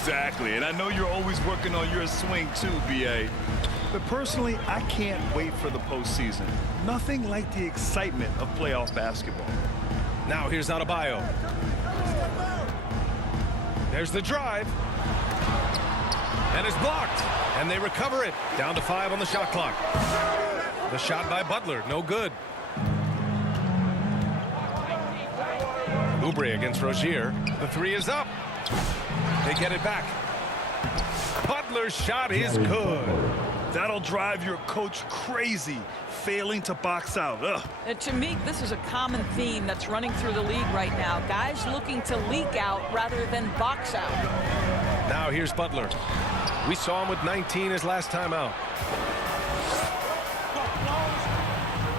Exactly, and I know you're always working on your swing too, B.A. But personally, I can't wait for the postseason. Nothing like the excitement of playoff basketball. Now here's Adebayo. There's the drive. And it's blocked. And they recover it. Down to 5 on the shot clock. The shot by Butler, no good. Oubre against Rozier. The 3 is up. They get it back. Butler's shot is good. That'll drive your coach crazy, failing to box out. Ugh. And to me, this is a common theme that's running through the league right now. Guys looking to leak out rather than box out. Now here's Butler. We saw him with 19 his last time out.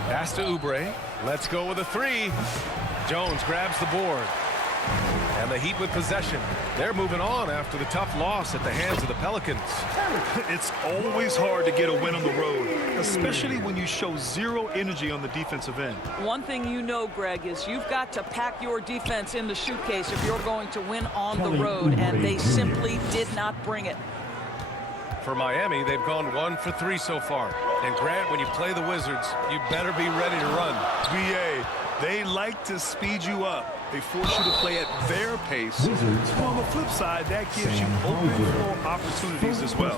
Pass to Oubre. Let's go with a 3. Jones grabs the board. And the Heat with possession. They're moving on after the tough loss at the hands of the Pelicans. It's always hard to get a win on the road, especially when you show zero energy on the defensive end. One thing you know, Greg, is you've got to pack your defense in the suitcase if you're going to win on the road, and they simply did not bring it. For Miami, they've gone 1 for 3 so far. And Grant, when you play the Wizards, you better be ready to run. B.A., they like to speed you up. They force you to play at their pace. On the flip side, that gives you open floor opportunities as well.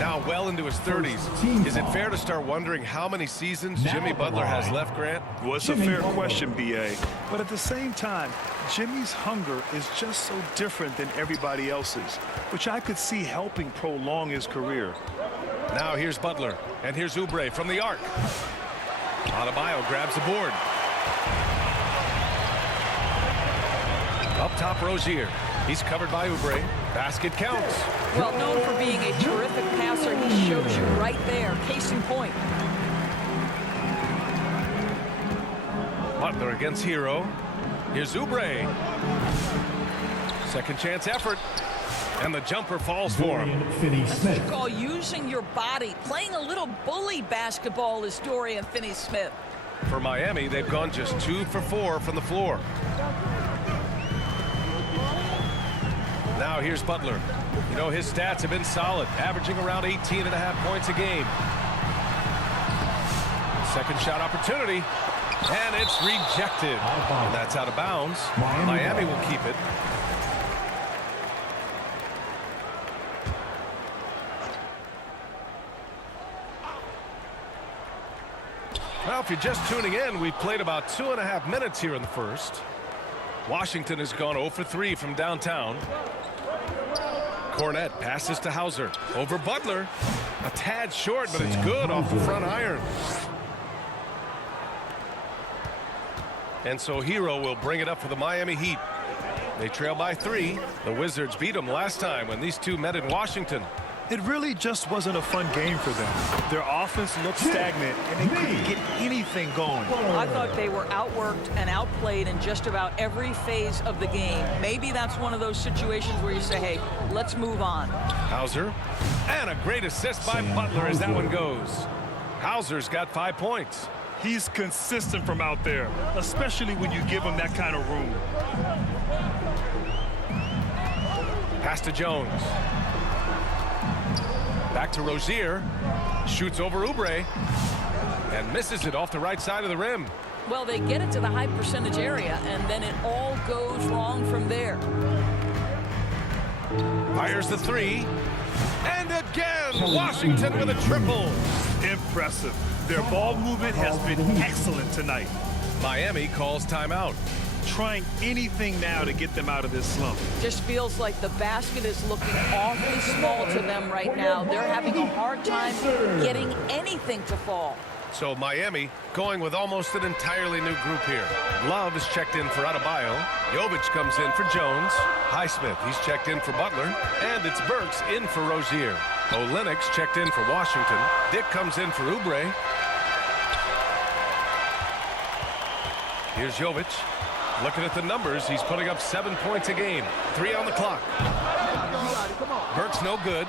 Now well into his 30s. Is it fair to start wondering how many seasons Jimmy Butler has left, Grant? Well, it's a fair question, B.A. But at the same time, Jimmy's hunger is just so different than everybody else's, which I could see helping prolong his career. Now here's Butler, and here's Oubre from the arc. Adebayo grabs the board. Up top, Rozier. He's covered by Oubre. Basket counts. Well, known for being a terrific passer, he shows you right there. Case in point. Butler against Hero. Here's Oubre. Second chance effort. And the jumper falls for him. That's what you call using your body. Playing a little bully basketball is Dorian Finney-Smith. For Miami, they've gone just 2 for 4 from the floor. Now here's Butler. You know, his stats have been solid, averaging around 18.5 points a game. Second shot opportunity, and it's rejected. And that's out of bounds. Miami will keep it. Well, if you're just tuning in, we've played about 2.5 minutes here in the first. Washington has gone 0 for 3 from downtown. Cornette passes to Hauser. Over Butler. A tad short, but it's good off the front iron. And so Hero will bring it up for the Miami Heat. They trail by 3. The Wizards beat them last time when these two met in Washington. It really just wasn't a fun game for them. Their offense looked stagnant, and they couldn't get anything going. I thought they were outworked and outplayed in just about every phase of the game. Maybe that's one of those situations where you say, hey, let's move on. Hauser. And a great assist by Butler as that one goes. Hauser's got 5 points. He's consistent from out there, especially when you give him that kind of room. Pass to Jones. Back to Rozier. Shoots over Oubre. And misses it off the right side of the rim. Well, they get it to the high percentage area, and then it all goes wrong from there. Fires the 3. And again, Washington with a triple. Impressive. Their ball movement has been excellent tonight. Miami calls timeout. Trying anything now to get them out of this slump. Just feels like the basket is looking awfully small to them right now. They're having a hard time getting anything to fall. So Miami going with almost an entirely new group here. Love is checked in for Adebayo. Jovic comes in for Jones. Highsmith, he's checked in for Butler. And it's Burks in for Rozier. Olenek's checked in for Washington. Dick comes in for Oubre. Here's Jovic. Looking at the numbers, he's putting up 7 points a game. 3 on the clock. Burks no good.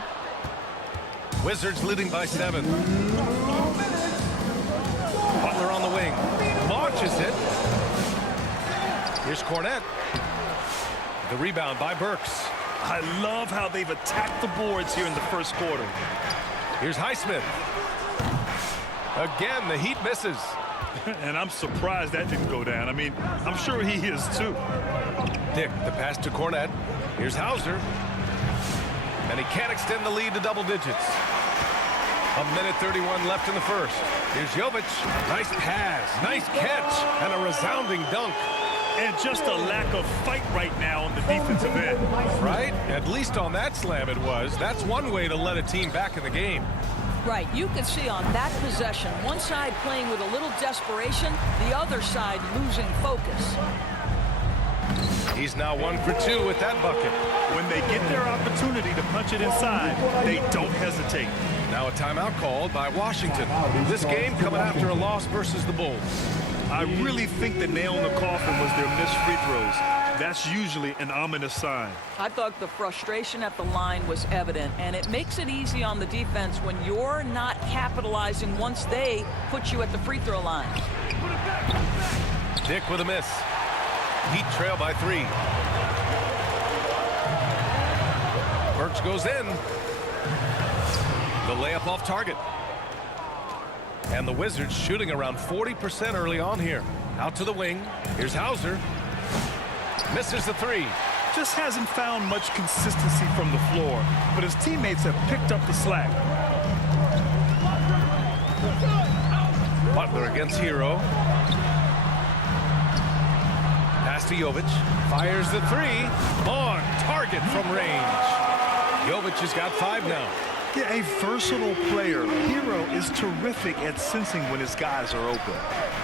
Wizards leading by 7. Butler on the wing. Launches it. Here's Cornette. The rebound by Burks. I love how they've attacked the boards here in the first quarter. Here's Highsmith. Again, the Heat misses. And I'm surprised that didn't go down. I mean, I'm sure he is too. Dick, the pass to Cornette. Here's Hauser. And he can't extend the lead to double digits. 1:31 left in the first. Here's Jovic. Nice pass, nice catch, and a resounding dunk. And just a lack of fight right now on the defensive end. Right? At least on that slam it was. That's one way to let a team back in the game. Right, you can see on that possession, one side playing with a little desperation, the other side losing focus. He's now 1 for 2 with that bucket. When they get their opportunity to punch it inside, they don't hesitate. Now a timeout called by Washington. This game coming after a loss versus the Bulls. I really think the nail in the coffin was their missed free throws. That's usually an ominous sign. I thought the frustration at the line was evident, and it makes it easy on the defense when you're not capitalizing once they put you at the free throw line. Dick with a miss. Heat trail by 3. Burks goes in. The layup off target. And the Wizards shooting around 40% early on here. Out to the wing. Here's Hauser. Misses the 3. Just hasn't found much consistency from the floor, but his teammates have picked up the slack. Butler against Hero. Pass to Jovic. Fires the 3. On target from range. Jovic has got 5 now. Yeah, a versatile player. Hero is terrific at sensing when his guys are open.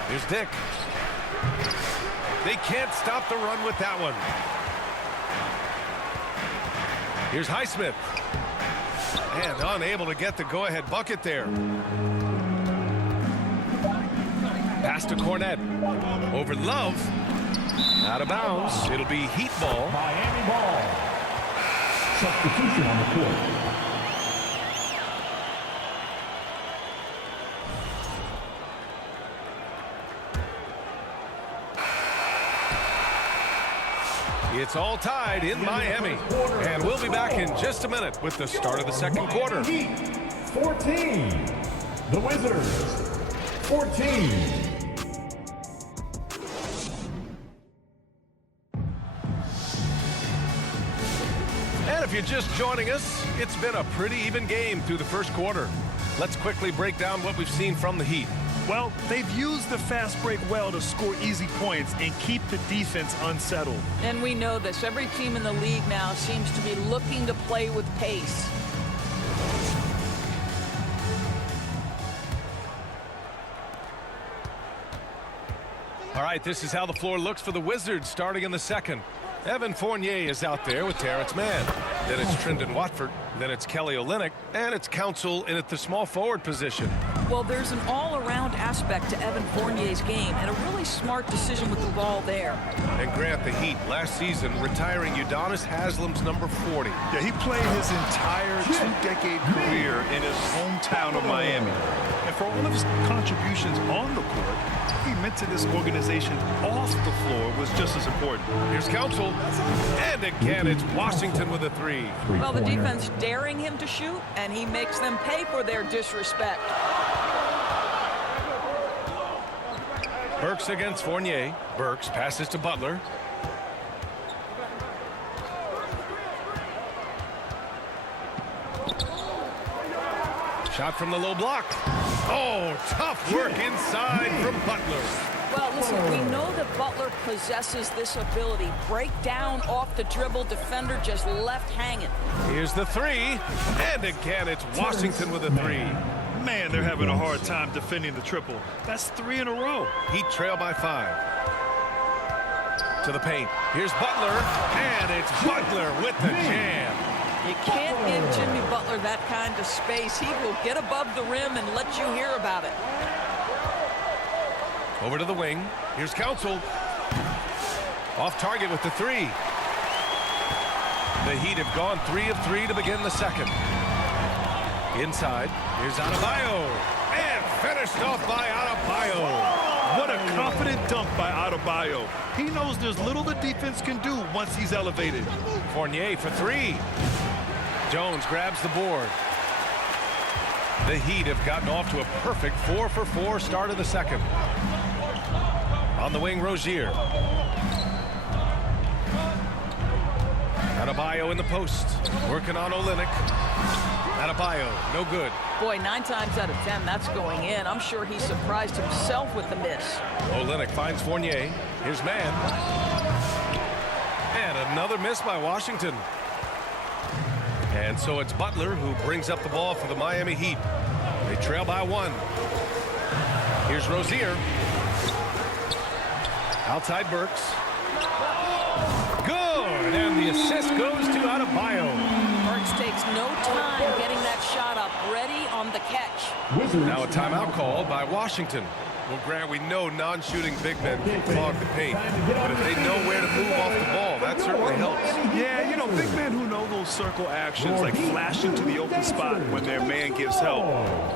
Here's Dick. They can't stop the run with that one. Here's Highsmith. And unable to get the go-ahead bucket there. Pass to Cornette. Over Love. Out of bounds. It'll be Heat ball. Miami ball. Substitution on the court. It's all tied in Miami. And we'll be back in just a minute with the start of the second quarter. 14. The Wizards. 14. And if you're just joining us, it's been a pretty even game through the first quarter. Let's quickly break down what we've seen from the Heat. Well, they've used the fast break well to score easy points and keep the defense unsettled. And we know this. Every team in the league now seems to be looking to play with pace. All right, this is how the floor looks for the Wizards starting in the second. Evan Fournier is out there with Terrence Mann. Then it's Trendon Watford. Then it's Kelly Olynyk. And it's Council in at the small forward position. Well, there's an all-around aspect to Evan Fournier's game, and a really smart decision with the ball there. And Grant, the Heat last season retiring Udonis Haslam's number 40. Yeah, he played his entire two-decade career in his hometown of Miami. And for all of his contributions on the court, he meant to this organization off the floor was just as important. Here's Council. And again, it's Washington with a 3. Well, the defense daring him to shoot, and he makes them pay for their disrespect. Burks against Fournier. Burks passes to Butler. Shot from the low block. Oh, tough work inside from Butler. Well, listen, we know that Butler possesses this ability. Break down off the dribble, defender just left hanging. Here's the 3. And again, it's Washington with a 3. Man, they're having a hard time defending the triple. That's 3 in a row. Heat trail by 5. To the paint. Here's Butler. And it's Butler with the jam. You can't give Jimmy Butler that kind of space. He will get above the rim and let you hear about it. Over to the wing. Here's Council. Off target with the 3. The Heat have gone 3 of 3 to begin the second. Inside. Here's Adebayo. And finished off by Adebayo. What a confident dunk by Adebayo. He knows there's little the defense can do once he's elevated. Fournier for three. Jones grabs the board. The Heat have gotten off to a perfect 4-for-4 start of the second. On the wing, Rozier. Adebayo in the post, working on Olynyk. Adebayo, no good. Boy, 9 times out of 10, that's going in. I'm sure he surprised himself with the miss. Olynyk finds Fournier. Here's Mann. And another miss by Washington. And so it's Butler who brings up the ball for the Miami Heat. They trail by 1. Here's Rozier. Outside Burks. Good, and the assist goes to Adebayo. Burks takes no time getting that shot up, ready on the catch. Now a timeout called by Washington. Well, Grant, we know non-shooting big men can clog the paint, but if they know where to move off the ball, that certainly helps. Yeah, you know, big men who know those circle actions, like flashing to the open spot when their man gives help,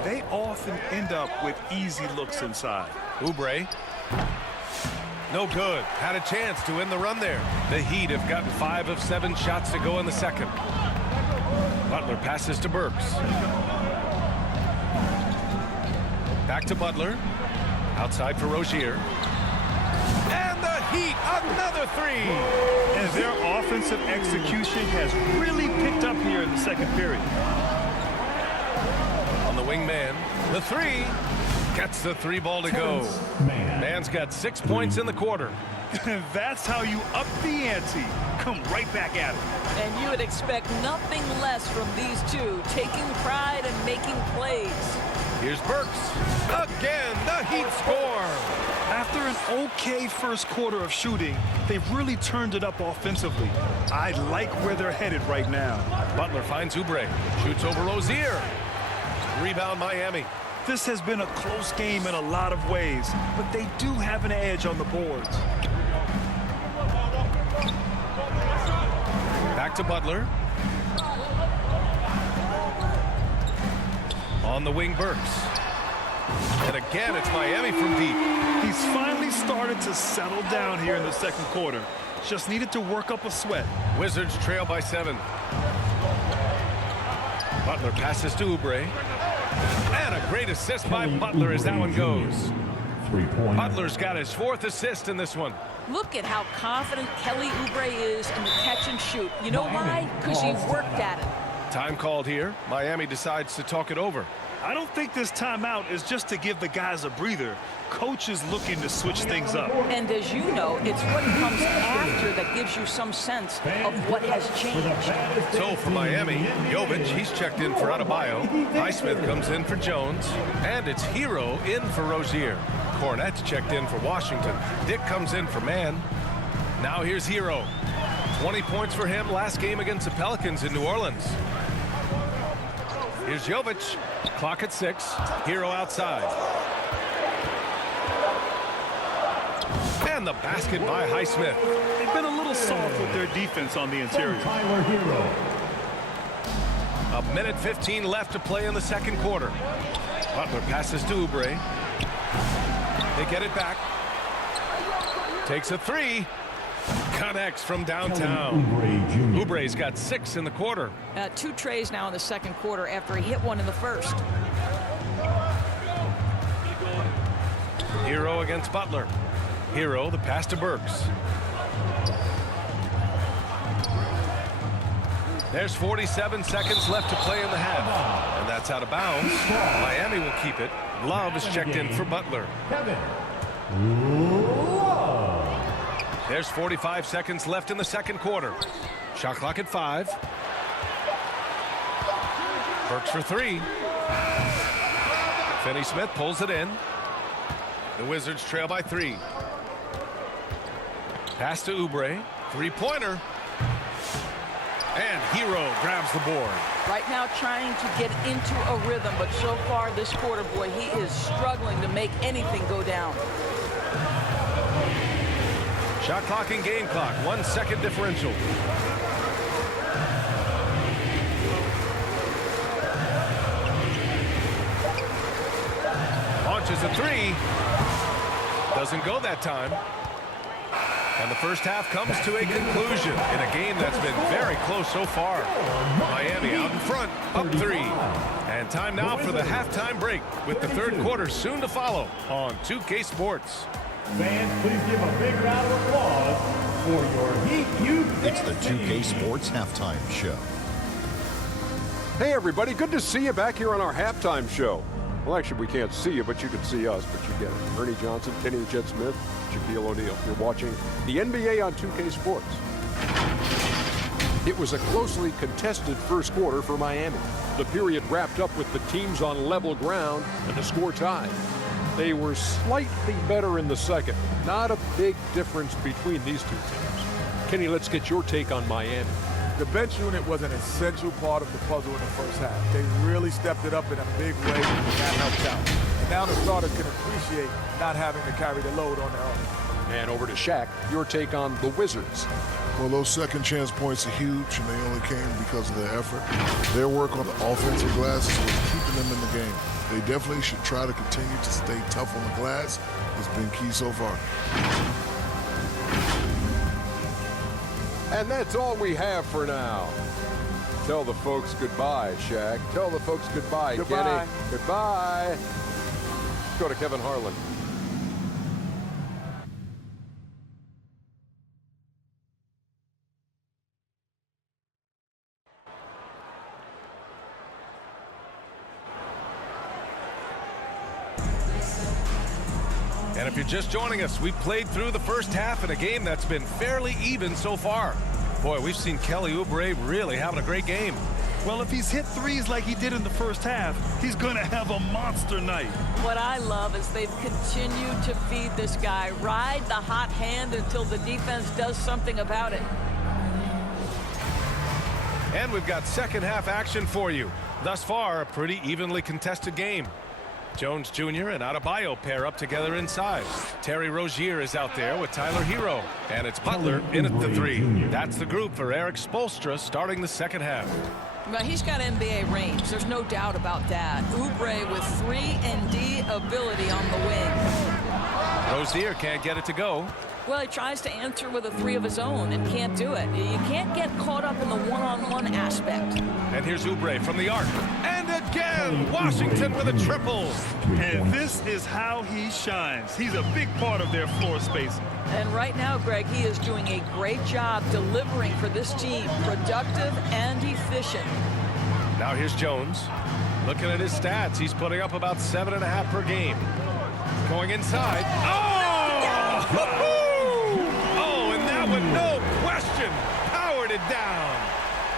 they often end up with easy looks inside. Oubre. No good. Had a chance to win the run there. The Heat have gotten 5 of 7 shots to go in the second. Butler passes to Burks. Back to Butler. Outside for Rozier. And the Heat, another three. And their offensive execution has really picked up here in the second period. On the wing man, the three. Gets the 3 ball to go. Man's got 6 points in the quarter. That's how you up the ante. Come right back at it. And you would expect nothing less from these two, taking pride and making plays. Here's Burks. Again, the Heat score. After an okay first quarter of shooting, they've really turned it up offensively. I like where they're headed right now. Butler finds Oubre. Shoots over Rozier. Rebound Miami. This has been a close game in a lot of ways, but they do have an edge on the boards. Back to Butler. On the wing, Burks. And again, it's Miami from deep. He's finally started to settle down here in the second quarter. Just needed to work up a sweat. Wizards trail by 7. Butler passes to Oubre. And a great assist by Butler as that one goes. Butler's got his 4th assist in this one. Look at how confident Kelly Oubre is in the catch and shoot. You know why? Because he worked at it. Time called here. Miami decides to talk it over. I don't think this timeout is just to give the guys a breather. Coach is looking to switch things up. And as you know, it's what comes after that gives you some sense of what has changed. So for Miami, Jovic, he's checked in for Adebayo. Highsmith comes in for Jones. And it's Hero in for Rozier. Cornette's checked in for Washington. Dick comes in for Mann. Now here's Hero. 20 points for him last game against the Pelicans in New Orleans. Here's Jovic. Clock at 6. Hero outside. And the basket by Highsmith. They've been a little soft with their defense on the interior. Tyler Hero. A minute 15 left to play in the second quarter. Butler passes to Oubre. They get it back. Takes a 3. Connects from downtown. Oubre's got 6 in the quarter. 2 trays now in the second quarter after he hit one in the first. Hero against Butler. Hero, the pass to Burks. There's 47 seconds left to play in the half. And that's out of bounds. Miami will keep it. Love is checked in for Butler. There's 45 seconds left in the second quarter. Shot clock at 5. Burks for 3. Finney-Smith pulls it in. The Wizards trail by 3. Pass to Oubre. 3-pointer. And Hero grabs the board. Right now trying to get into a rhythm, but so far this quarter, boy, he is struggling to make anything go down. Shot clock and game clock. 1 second differential. Launches a 3. Doesn't go that time. And the first half comes to a conclusion in a game that's been very close so far. Miami out in front, up 3. And time now for the halftime break with the third quarter soon to follow on 2K Sports. Fans, please give a big round of applause for your Heat Youth. It's the 2K Sports Halftime Show. Hey everybody, good to see you back here on our halftime show. Well, actually, we can't see you, but you can see us, but you get it. Ernie Johnson, Kenny the Jet Smith, Shaquille O'Neal. You're watching the NBA on 2K Sports. It was a closely contested first quarter for Miami. The period wrapped up with the teams on level ground and the score tied. They were slightly better in the second. Not a big difference between these two teams. Kenny, let's get your take on Miami. The bench unit was an essential part of the puzzle in the first half. They really stepped it up in a big way, and that helped out. And now the starters can appreciate not having to carry the load on their own. And over to Shaq, your take on the Wizards. Well, those second chance points are huge, and they only came because of their effort. Their work on the offensive glass was keeping them in the game. They definitely should try to continue to stay tough on the glass. It's been key so far. And that's all we have for now. Tell the folks goodbye, Shaq. Tell the folks goodbye, Goodbye. Kenny. Goodbye. Let's go to Kevin Harlan. And if you're just joining us, we played through the first half in a game that's been fairly even so far. Boy, we've seen Kelly Oubre really having a great game. Well, if he's hit threes like he did in the first half, he's going to have a monster night. What I love is they've continued to feed this guy, ride the hot hand until the defense does something about it. And we've got second half action for you. Thus far, a pretty evenly contested game. Jones Jr. and Adebayo pair up together inside. Terry Rozier is out there with Tyler Hero. And it's Butler in at the 3. That's the group for Eric Spoelstra starting the second half. Well, he's got NBA range. There's no doubt about that. Oubre with 3-and-D ability on the wing. Rozier can't get it to go. Well, he tries to answer with a 3 of his own and can't do it. You can't get caught up in the one-on-one aspect. And here's Oubre from the arc. And again, Washington with a triple. And this is how he shines. He's a big part of their floor space. And right now, Greg, he is doing a great job delivering for this team, productive and efficient. Now here's Jones. Looking at his stats, he's putting up about 7.5 per game. Going inside. Oh! Oh, and that one, no question, powered it down.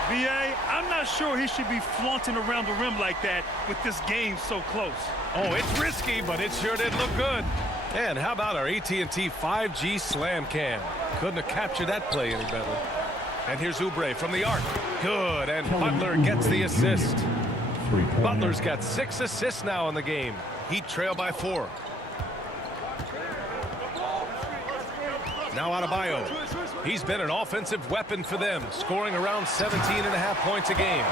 B.A., I'm not sure he should be flaunting around the rim like that with this game so close. Oh, it's risky, but it sure did look good. And how about our AT&T 5G slam cam? Couldn't have captured that play any better. And here's Oubre from the arc. Good, and Butler gets the assist. Butler's got 6 assists now in the game. Heat trail by 4. Now Adebayo. He's been an offensive weapon for them, scoring around 17.5 points a game.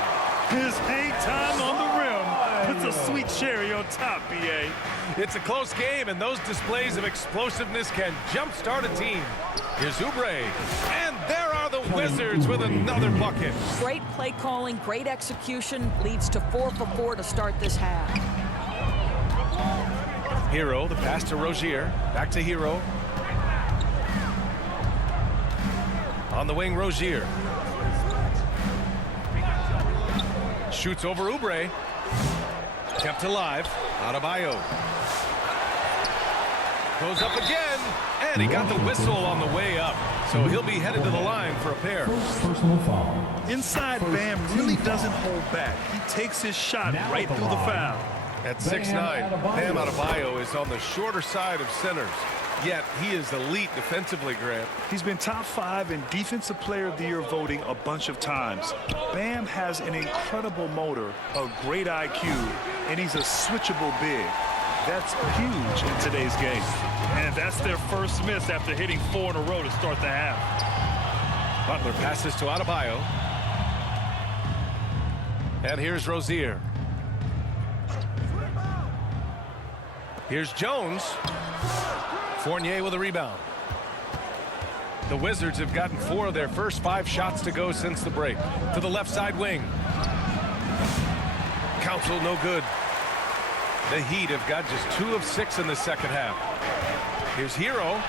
His hang time on the rim puts a sweet cherry on top, B.A. It's a close game, and those displays of explosiveness can jumpstart a team. Here's Oubre, and there are the Wizards with another bucket. Great play calling, great execution, leads to 4 for 4 to start this half. Hero, the pass to Rozier, back to Hero. On the wing, Rozier. Shoots over Oubre. Kept alive. Adebayo. Goes up again. And he got the whistle on the way up. So he'll be headed to the line for a pair. Personal foul. Inside, Bam really doesn't hold back. He takes his shot right through the foul. At 6'9", Bam Adebayo is on the shorter side of centers. Yet he is elite defensively, Grant. He's been top 5 in Defensive Player of the Year voting a bunch of times. Bam has an incredible motor, a great IQ, and he's a switchable big. That's huge in today's game. And that's their first miss after hitting 4 in a row to start the half. Butler passes to Adebayo. And here's Rozier. Here's Jones. Fournier with a rebound. The Wizards have gotten 4 of their first 5 shots to go since the break. To the left side wing. Council no good. The Heat have got just 2 of 6 in the second half. Here's Hero.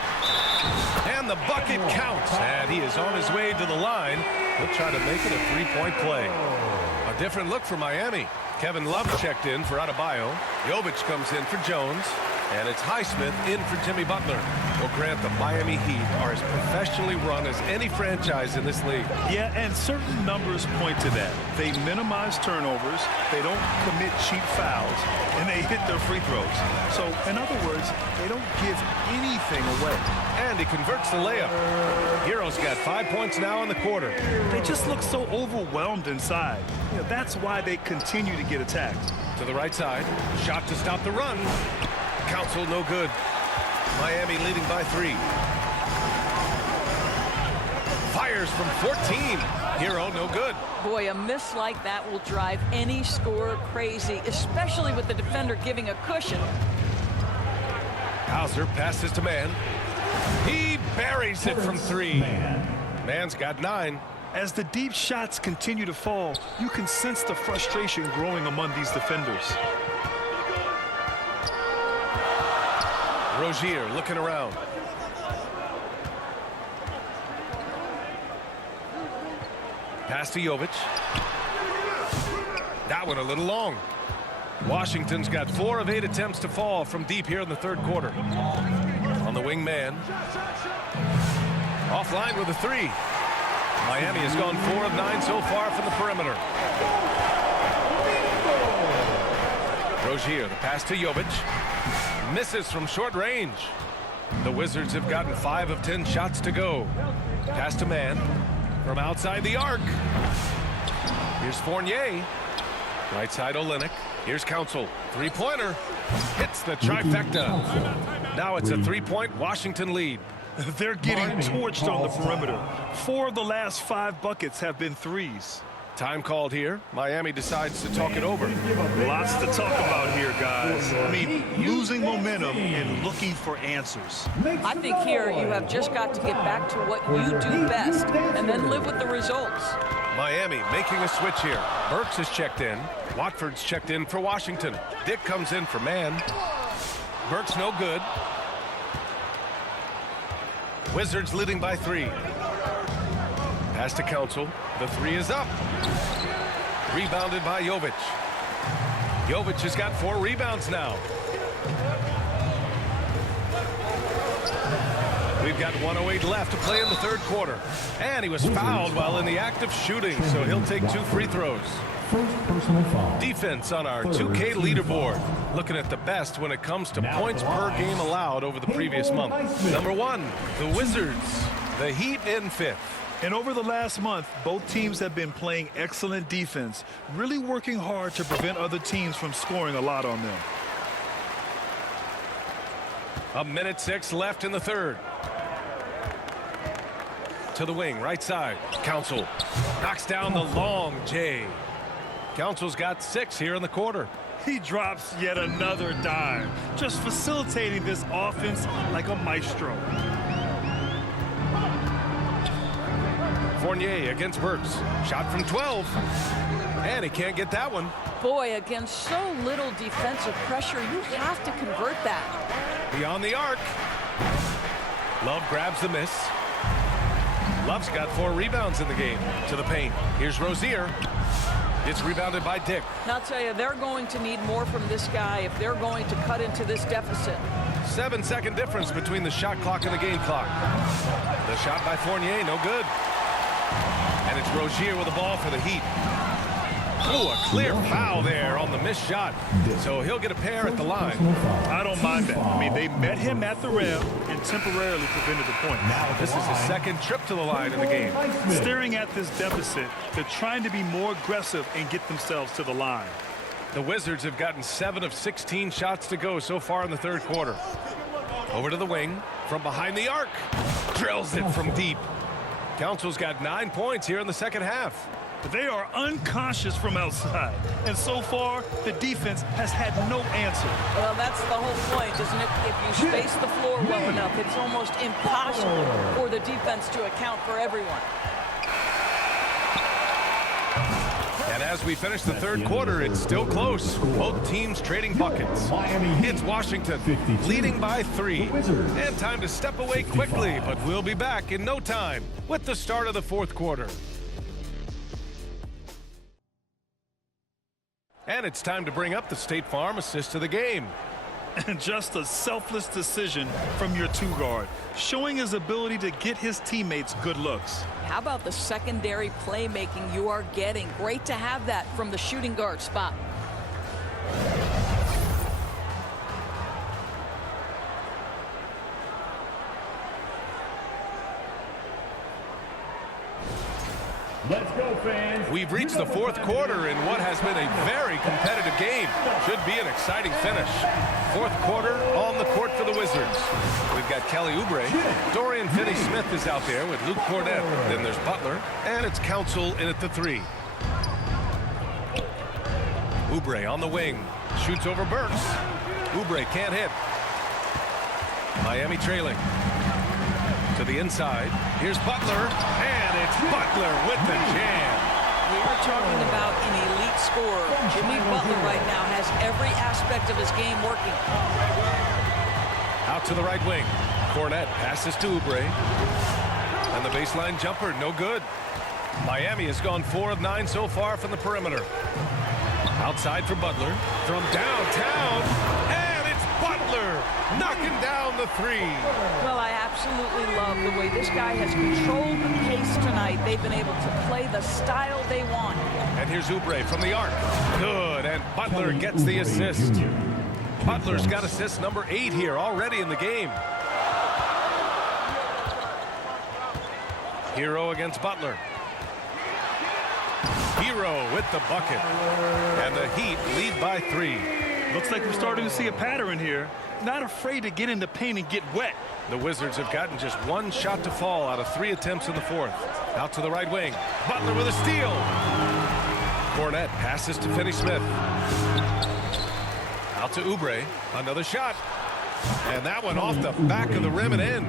And the bucket counts. And he is on his way to the line. He'll try to make it a 3-point play. A different look for Miami. Kevin Love checked in for Adebayo. Jovic comes in for Jones. And it's Highsmith in for Jimmy Butler. Well, Grant, the Miami Heat are as professionally run as any franchise in this league. Yeah, and certain numbers point to that. They minimize turnovers, they don't commit cheap fouls, and they hit their free throws. So, in other words, they don't give anything away. And he converts the layup. Hero's got 5 points now in the quarter. They just look so overwhelmed inside. You know, that's why they continue to get attacked. To the right side. Shot to stop the run. Council no good. Miami leading by 3. Fires from 14. Hero no good. Boy, a miss like that will drive any scorer crazy, especially with the defender giving a cushion. Hauser passes to Mann. He buries it from 3. Mann's got 9. As the deep shots continue to fall, you can sense the frustration growing among these defenders. Rozier looking around. Pass to Jovic. That one a little long. Washington's got 4 of 8 attempts to fall from deep here in the third quarter. On the wing man. Offline with a 3. Miami has gone 4 of 9 so far from the perimeter. Rozier, the pass to Jovic. Misses from short range. The Wizards have gotten 5 of 10 shots to go. Pass to Mann from outside the arc. Here's Fournier. Right side Olynyk. Here's Council. 3-pointer. Hits the trifecta. Now it's a 3-point Washington lead. They're getting torched on the perimeter. 4 of the last 5 buckets have been threes. Time called here. Miami decides to talk it over. Lots to talk about here, guys. I mean, losing momentum and looking for answers. I think here you have just got to get back to what you do best and then live with the results. Miami making a switch here. Burks is checked in. Watford's checked in for Washington. Dick comes in for Mann. Burks no good. Wizards leading by 3. Pass to Council. The 3 is up. Rebounded by Jovic. Jovic has got 4 rebounds now. We've got 1:08 left to play in the third quarter. And he was fouled while in the act of shooting, so he'll take 2 free throws. First personal foul. Defense on our 2K leaderboard. Looking at the best when it comes to points per game allowed over the previous month. Number 1, the Wizards. The Heat in 5th. And over the last month, both teams have been playing excellent defense, really working hard to prevent other teams from scoring a lot on them. 1:06 left in the third. To the wing, right side. Council knocks down the long J. Council's got 6 here in the quarter. He drops yet another dime, just facilitating this offense like a maestro. Fournier against Burks. Shot from 12. And he can't get that one. Boy, against so little defensive pressure, you have to convert that. Beyond the arc. Love grabs the miss. Love's got 4 rebounds in the game. To the paint. Here's Rozier. It's rebounded by Dick. And I'll tell you, they're going to need more from this guy if they're going to cut into this deficit. 7-second difference between the shot clock and the game clock. The shot by Fournier, no good. And it's Rozier with the ball for the Heat. Oh, a clear foul there on the missed shot. So he'll get a pair at the line. I don't mind that. I mean, they met him at the rim and temporarily prevented the point. This is his second trip to the line in the game. Staring at this deficit, they're trying to be more aggressive and get themselves to the line. The Wizards have gotten 7 of 16 shots to go so far in the third quarter. Over to the wing. From behind the arc. Drills it from deep. Council's got 9 points here in the second half. They are unconscious from outside. And so far, the defense has had no answer. Well, that's the whole point, isn't it? If you space the floor well enough, it's almost impossible for the defense to account for everyone. And as we finish the third quarter, it's still close. Both teams trading buckets. It's Washington leading by 3. And time to step away quickly, but we'll be back in no time with the start of the fourth quarter. And it's time to bring up the State Farm assist of the game. And just a selfless decision from your two-guard, showing his ability to get his teammates good looks. How about the secondary playmaking you are getting? Great to have that from the shooting guard spot. Let's go, fans. We've reached the fourth quarter in what has been a very competitive game. Should be an exciting finish. Fourth quarter on the court for the Wizards. We've got Kelly Oubre. Dorian Finney-Smith is out there with Luke Cornett. Then there's Butler. And it's Council in at the 3. Oubre on the wing. Shoots over Burks. Oubre can't hit. Miami trailing. To the inside. Here's Butler, and it's Butler with the jam. We are talking about an elite scorer. Jimmy Butler right now has every aspect of his game working. Out to the right wing. Cornett passes to Oubre. And the baseline jumper, no good. Miami has gone 4 of 9 so far from the perimeter. Outside for Butler. From downtown, and it's Butler knocking down the 3. Well, I absolutely love the way this guy has controlled the pace tonight. They've been able to play the style they want. And here's Oubre from the arc. Good, and Butler gets the assist. Butler's got assist number 8 here already in the game. Hero against Butler. Hero with the bucket. And the Heat lead by 3. Looks like we're starting to see a pattern here. Not afraid to get in the paint and get wet. The Wizards have gotten just 1 shot to fall out of 3 attempts in the fourth. Out to the right wing. Butler with a steal. Cornett passes to Finney-Smith. Out to Oubre. Another shot. And that one off the back of the rim and in.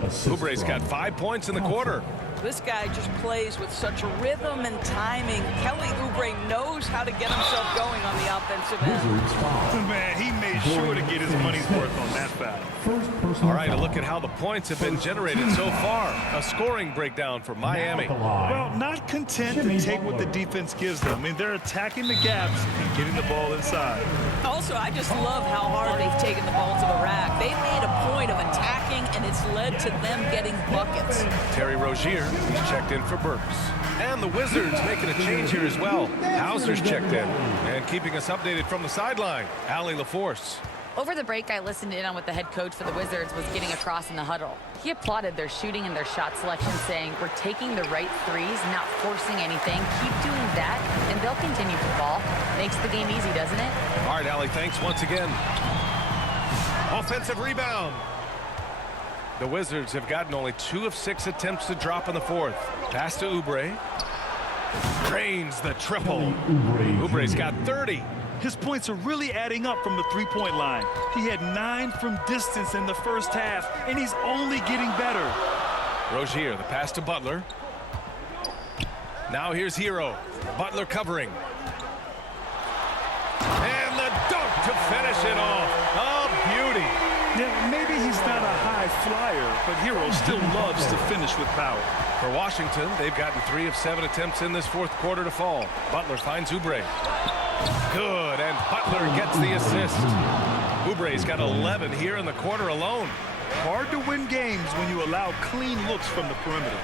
Oubre's got 5 points in the quarter. This guy just plays with such rhythm and timing. Kelly Oubre knows how to get himself going on the offensive end. Man, he made sure to get his money's worth on that foul. All right, a look at how the points have been generated so far. A scoring breakdown for Miami. Well, not content to take what the defense gives them. I mean, they're attacking the gaps and getting the ball inside. Also, I just love how hard they've taken the ball to the rack. They've made a point of attacking, and it's led to them getting buckets. Terry Rozier, he's checked in for Burks. And the Wizards making a change here as well. Hauser's checked in. And keeping us updated from the sideline, Allie LaForce. Over the break, I listened in on what the head coach for the Wizards was getting across in the huddle. He applauded their shooting and their shot selection, saying, "We're taking the right threes, not forcing anything. Keep doing that, and they'll continue to fall." Makes the game easy, doesn't it? All right, Allie, thanks once again. Offensive rebound. The Wizards have gotten only 2 of 6 attempts to drop in the fourth. Pass to Oubre. Drains the triple. Oubre's got 30. His points are really adding up from the three-point line. He had 9 from distance in the first half, and he's only getting better. Rozier, the pass to Butler. Now here's Hero. Butler covering. And the dunk to finish it off. A beauty. Yeah, maybe he's not a high flyer, but Hero still loves to finish with power. For Washington, they've gotten 3 of 7 attempts in this fourth quarter to fall. Butler finds Oubre. Good, and Butler gets the assist. Oubre's got 11 here in the quarter alone. Hard to win games when you allow clean looks from the perimeter.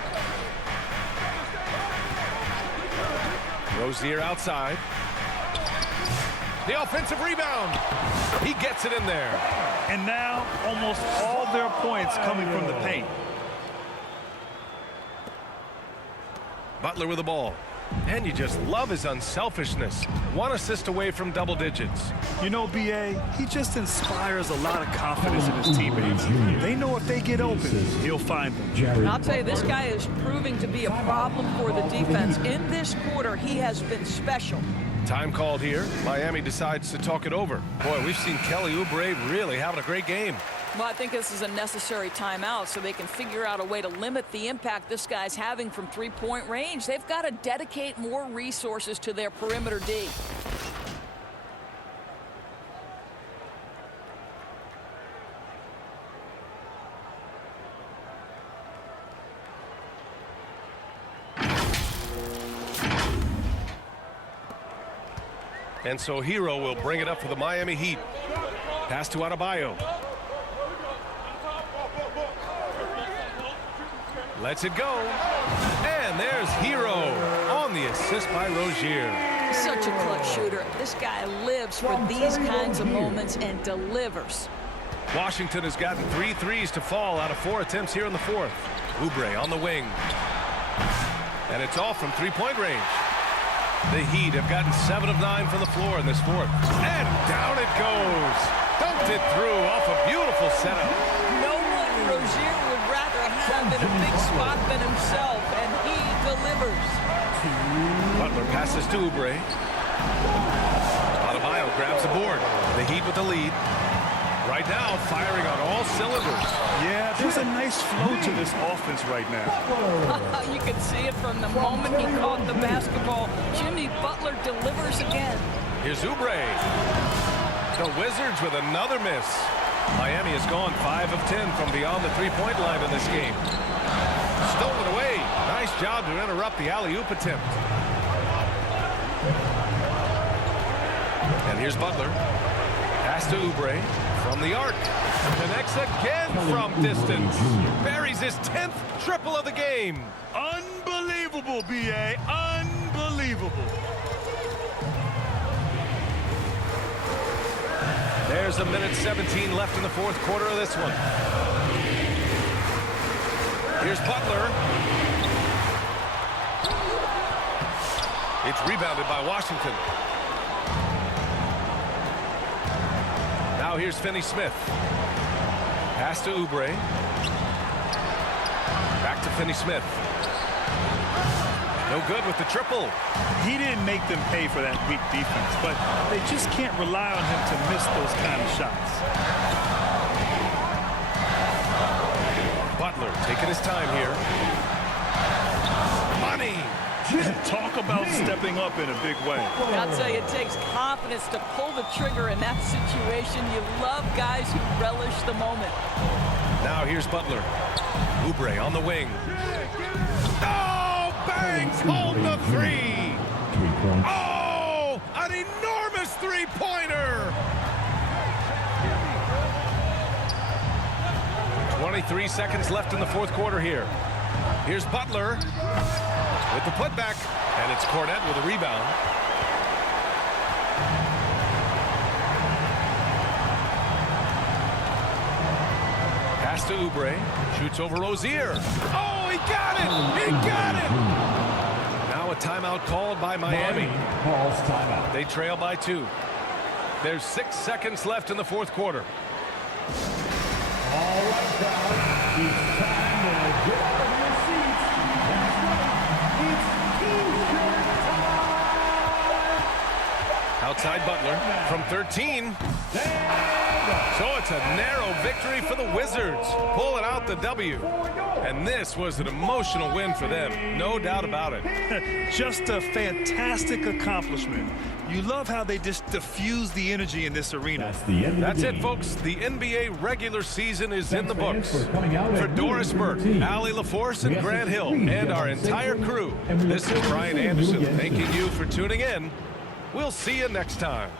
Rozier outside. The offensive rebound. He gets it in there. And now almost all their points coming from the paint. Butler with the ball. And you just love his unselfishness. 1 assist away from double digits. You know, B.A., he just inspires a lot of confidence in his teammates. They know if they get open, he'll find them. And I'll tell you, this guy is proving to be a problem for the defense. In this quarter, he has been special. Time called here. Miami decides to talk it over. Boy, we've seen Kelly Oubre really having a great game. Well, I think this is a necessary timeout so they can figure out a way to limit the impact this guy's having from three-point range. They've got to dedicate more resources to their perimeter D. And so Hero will bring it up for the Miami Heat. Pass to Adebayo. Lets it go. And there's Hero on the assist by Rozier. Such a clutch shooter. This guy lives for these kinds of moments and delivers. Washington has gotten 3 threes to fall out of 4 attempts here in the fourth. Oubre on the wing. And it's all from three-point range. The Heat have gotten 7 of 9 from the floor in this fourth. And down it goes. Dunked it through off a beautiful setup. No one Rozier would rather have in a big spot than himself, and he delivers. Butler passes to Oubre. Adebayo grabs the board. The Heat with the lead. Right now, firing on all cylinders. Yeah, there's a nice flow to this offense right now. You can see it from the moment he caught the basketball. Jimmy Butler delivers again. Here's Oubre. The Wizards with another miss. Miami has gone 5 of 10 from beyond the three-point line in this game. Stolen away. Nice job to interrupt the alley-oop attempt. And here's Butler. Pass to Oubre from the arc. Connects again from distance. Buries his 10th triple of the game. Unbelievable, B.A. Unbelievable. There's a minute 17 left in the fourth quarter of this one. Here's Butler. It's rebounded by Washington. Now here's Finney-Smith. Pass to Oubre. Back to Finney-Smith. No good with the triple. He didn't make them pay for that weak defense, but they just can't rely on him to miss those kind of shots. Butler taking his time here. Money. Talk about stepping up in a big way. I'll tell you, it takes confidence to pull the trigger in that situation. You love guys who relish the moment. Now here's Butler. Oubre on the wing. Oh, bangs home the three. Oh, an enormous three-pointer. 23 seconds left in the fourth quarter here. Here's Butler with the putback, and it's Cornette with a rebound. Pass to Oubre, shoots over Rozier. Oh, he got it! He got it! Now a timeout called by Miami. Calls timeout. They trail by 2. There's 6 seconds left in the fourth quarter. All right, crowd. It's time to get out of your seats. That's right. It's T-shirt time. Outside Butler from 13. So it's a narrow victory for the Wizards, pulling out the W. And this was an emotional win for them, no doubt about it. Just a fantastic accomplishment. You love how they just diffuse the energy in this arena. That's the end of That's the it, game. folks. The NBA regular season is in the Thanks, books. fans, for coming out For and Doris rooting for Burke, your team. Allie LaForce, and We ask Grant that Hill, you please and get our out entire safely, crew. and we This look is forward to Brian seeing you Anderson again thanking soon. you for tuning in. We'll see you next time.